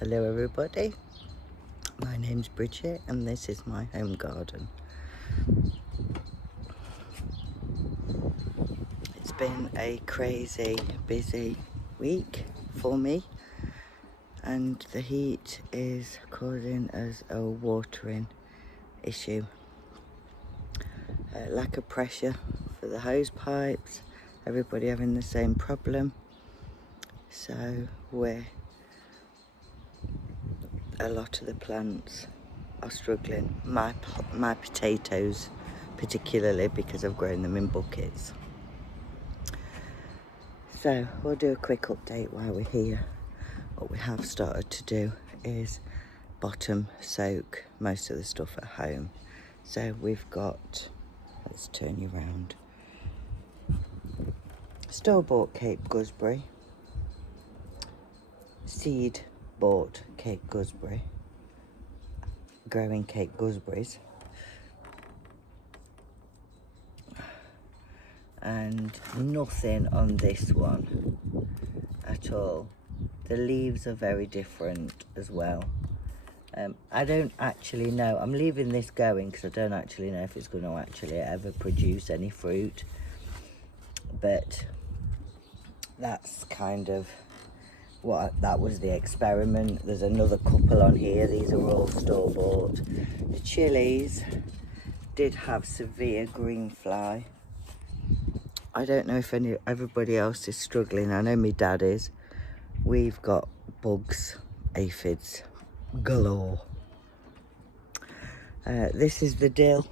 Hello everybody, my name's Bridget and this is my home garden. It's been a crazy busy week for me and the heat is causing us a watering issue. Lack of pressure for the hose pipes, everybody having the same problem, so a lot of the plants are struggling. My potatoes particularly, because I've grown them in buckets. So we'll do a quick update while we're here. What we have started to do is bottom soak most of the stuff at home. So we've got, let's turn you round, store-bought Cape gooseberry, seed bought Cape gooseberry, growing Cape gooseberries, and nothing on this one at all. The leaves are very different as well. I don't actually know, I'm leaving this going because I don't actually know if it's going to actually ever produce any fruit, but that's kind of that was the experiment. There's another couple on here, these are all store-bought. The chilies did have severe green fly. I don't know if everybody else is struggling. I know my dad is. We've got bugs, aphids galore. This is the dill.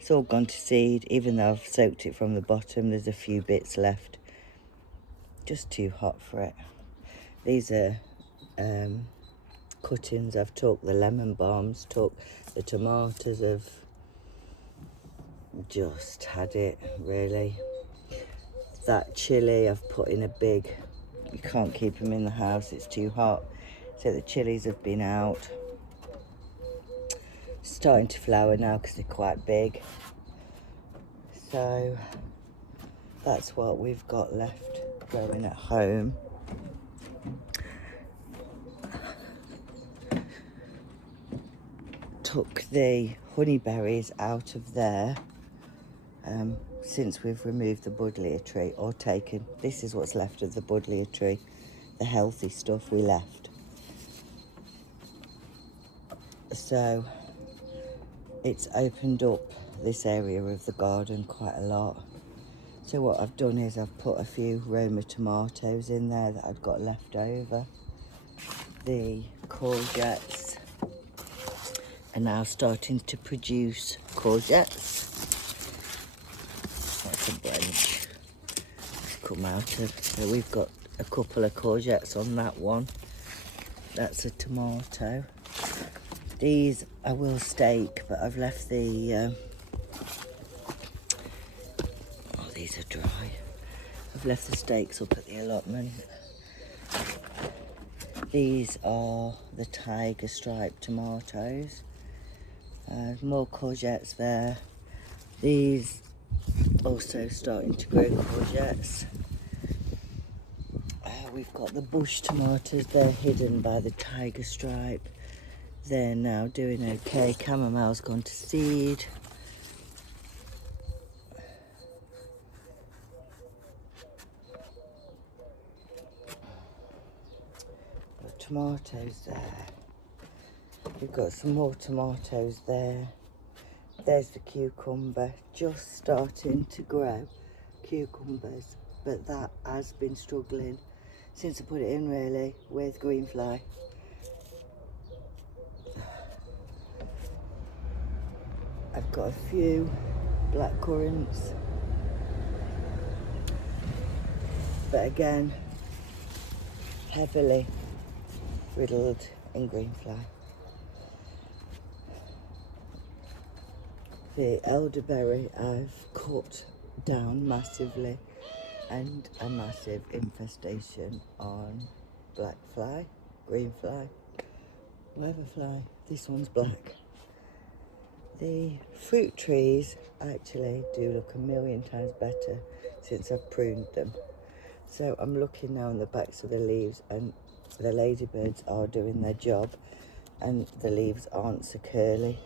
It's all gone to seed, even though I've soaked it from the bottom. There's a few bits left. Just too hot for it. These are cuttings. I've took the lemon balms, took the tomatoes. Have just had it, really. That chilli I've put in a big, you can't keep them in the house, it's too hot. So the chilies have been out. Starting to flower now because they're quite big. So that's what we've got left growing at home. Took the honeyberries out of there since we've removed the buddleia tree, or taken, this is what's left of the buddleia tree, the healthy stuff we left. So it's opened up this area of the garden quite a lot. So what I've done is I've put a few Roma tomatoes in there that I've got left over. The courgettes are now starting to produce courgettes. That's a branch come out of. So we've got a couple of courgettes on that one. That's a tomato. These I will stake, but I've left the oh, these are dry. I've left the stakes up at the allotment. These are the tiger stripe tomatoes. More courgettes there. These also starting to grow courgettes. We've got the bush tomatoes, they're hidden by the tiger stripe. They're now doing okay. Chamomile's gone to seed. Got tomatoes there. We've got some more tomatoes there. There's the cucumber, just starting to grow cucumbers, but that has been struggling since I put it in, really, with green fly. I've got a few black currants, but again, heavily riddled in green fly. The elderberry I've cut down massively, and a massive infestation on black fly, green fly, whatever fly. This one's black. The fruit trees actually do look a million times better since I've pruned them. So I'm looking now on the backs of the leaves, and the ladybirds are doing their job and the leaves aren't so curly.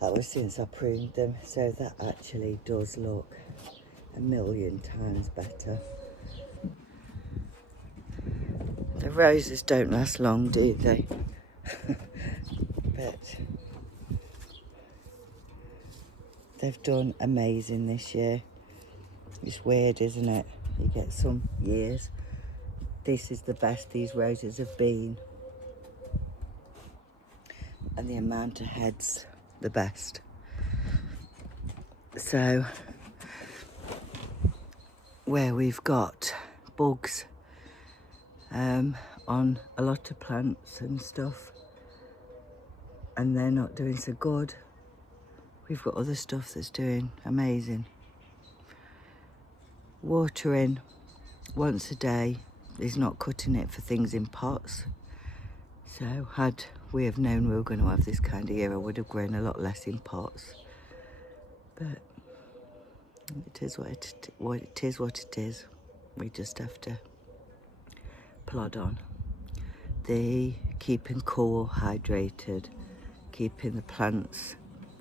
That was since I pruned them, so that actually does look a million times better. The roses don't last long, do they? But they've done amazing this year. It's weird, isn't it? You get some years. This is the best these roses have been. And the amount of heads, the best. So, where we've got bugs on a lot of plants and stuff, and they're not doing so good, we've got other stuff that's doing amazing. Watering once a day is not cutting it for things in pots. So had we have known we were going to have this kind of year, I would have grown a lot less in pots. But it is what it is. We just have to plod on. The keeping cool, hydrated, keeping the plants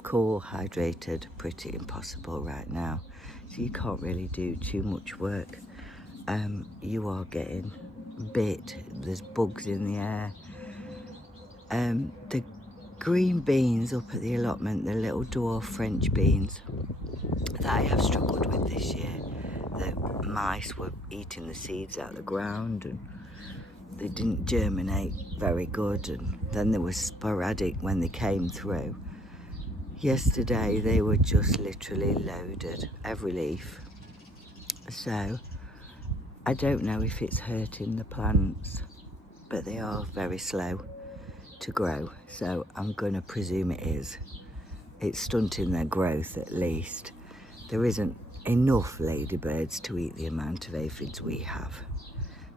cool, hydrated, pretty impossible right now. So you can't really do too much work. You are getting bit. There's bugs in the air. The green beans up at the allotment, the little dwarf French beans that I have struggled with this year. The mice were eating the seeds out of the ground and they didn't germinate very good, and then they were sporadic when they came through. Yesterday they were just literally loaded, every leaf. So I don't know if it's hurting the plants, but they are very slow to grow, so I'm going to presume it is. It's stunting their growth at least. There isn't enough ladybirds to eat the amount of aphids we have.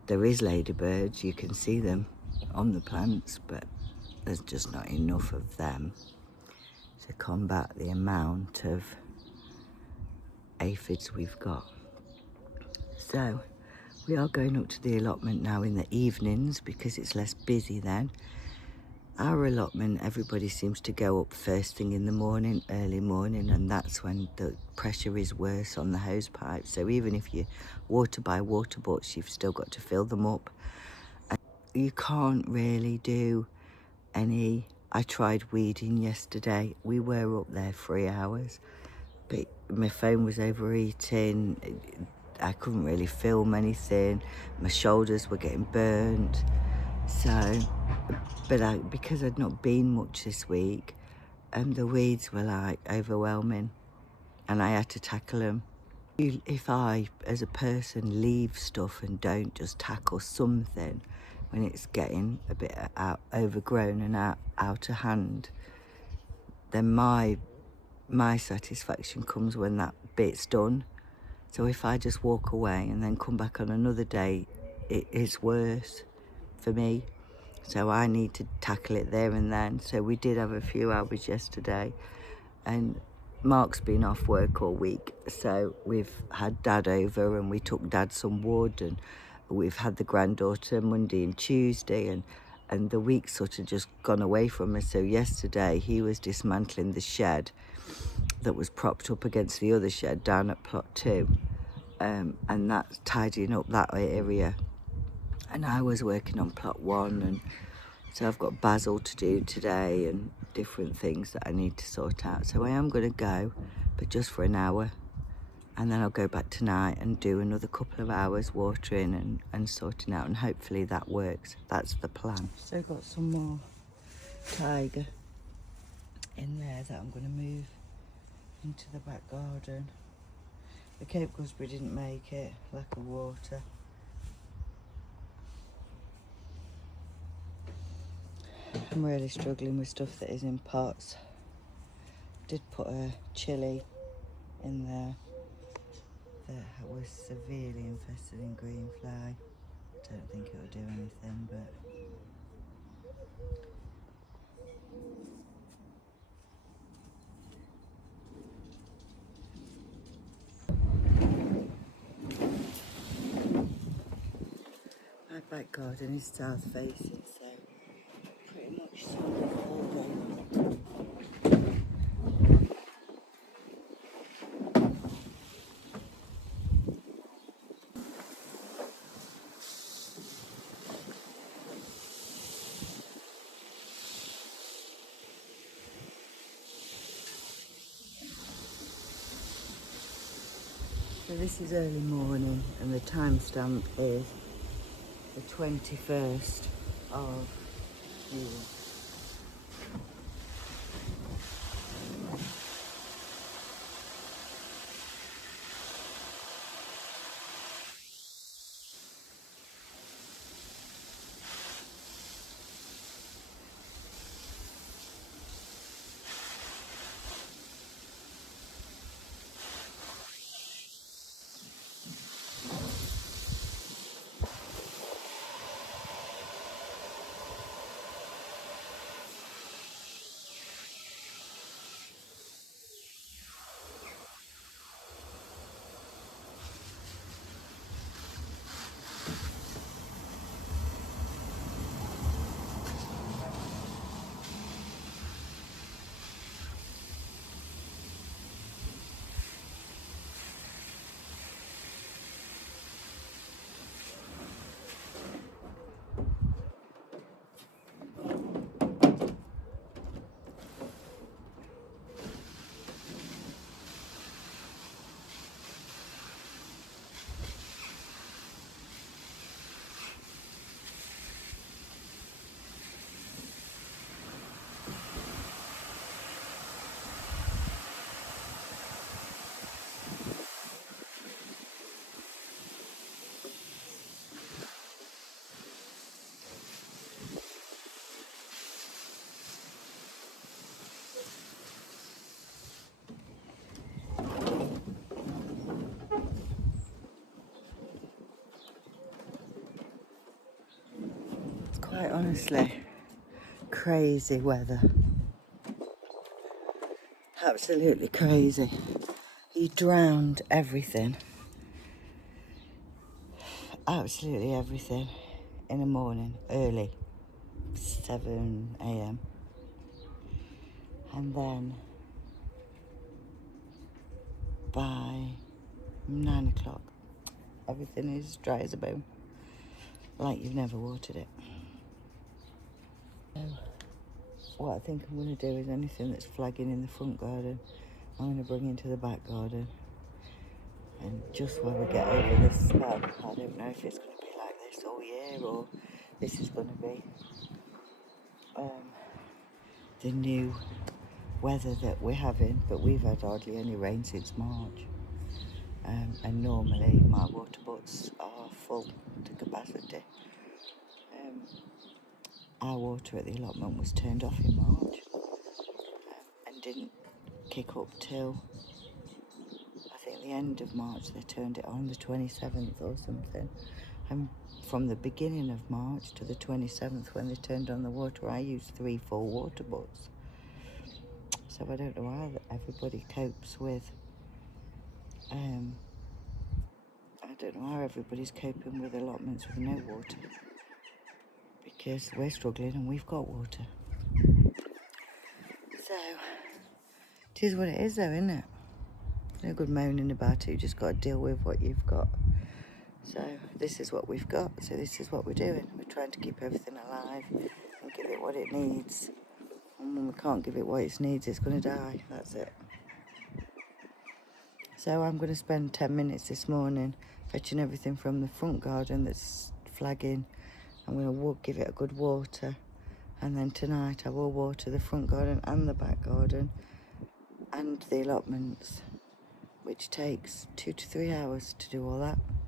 There is ladybirds, you can see them on the plants, but there's just not enough of them to combat the amount of aphids we've got. So we are going up to the allotment now in the evenings because it's less busy then. Our allotment, everybody seems to go up first thing in the morning, early morning, and that's when the pressure is worse on the hose pipe. So even if you water by water butts, you've still got to fill them up. And you can't really do any. I tried weeding yesterday. We were up there 3 hours, but my phone was overheating. I couldn't really film anything. My shoulders were getting burnt. So, but because I'd not been much this week, the weeds were like overwhelming and I had to tackle them. If I, as a person, leave stuff and don't just tackle something when it's getting a bit overgrown and out of hand, then my satisfaction comes when that bit's done. So if I just walk away and then come back on another day, it's worse for me. So I need to tackle it there and then. So we did have a few hours yesterday, and Mark's been off work all week, so we've had Dad over and we took Dad some wood, and we've had the granddaughter Monday and Tuesday, and the week's sort of just gone away from us. So yesterday he was dismantling the shed that was propped up against the other shed down at plot 2, and that's tidying up that area. And I was working on plot 1, and so I've got basil to do today and different things that I need to sort out. So I am going to go, but just for an hour, and then I'll go back tonight and do another couple of hours watering and sorting out, and hopefully that works. That's the plan. So got some more tiger in there that I'm going to move into the back garden. The Cape gooseberry didn't make it, lack of water. I'm really struggling with stuff that is in pots. Did put a chilli in there that was severely infested in green fly. Don't think it will do anything, but my back garden is south facing, so pretty much sunny all day long. So this is early morning and the timestamp is the 21st of June. Quite honestly, crazy weather. Absolutely crazy. He drowned everything. Absolutely everything in the morning, early, 7 a.m. And then by 9 o'clock, everything is dry as a bone, like you've never watered it. So what I think I'm going to do is anything that's flagging in the front garden, I'm going to bring into the back garden. And just while we get over this spell, I don't know if it's going to be like this all year or this is going to be the new weather that we're having, but we've had hardly any rain since March. And normally my water butts are full to capacity. Our water at the allotment was turned off in March and didn't kick up till I think the end of March. They turned it on the 27th or something. And from the beginning of March to the 27th when they turned on the water, I used 3 full water butts. So I don't know how everybody copes with I don't know how everybody's coping with allotments with no water, because we're struggling and we've got water. So it is what it is though, isn't it? No good moaning about it, you just got to deal with what you've got. So this is what we've got, so this is what we're doing. We're trying to keep everything alive and give it what it needs. And when we can't give it what it needs, it's going to die, that's it. So I'm going to spend 10 minutes this morning fetching everything from the front garden that's flagging. I'm going to give it a good water, and then tonight I will water the front garden and the back garden and the allotments, which takes 2 to 3 hours to do all that.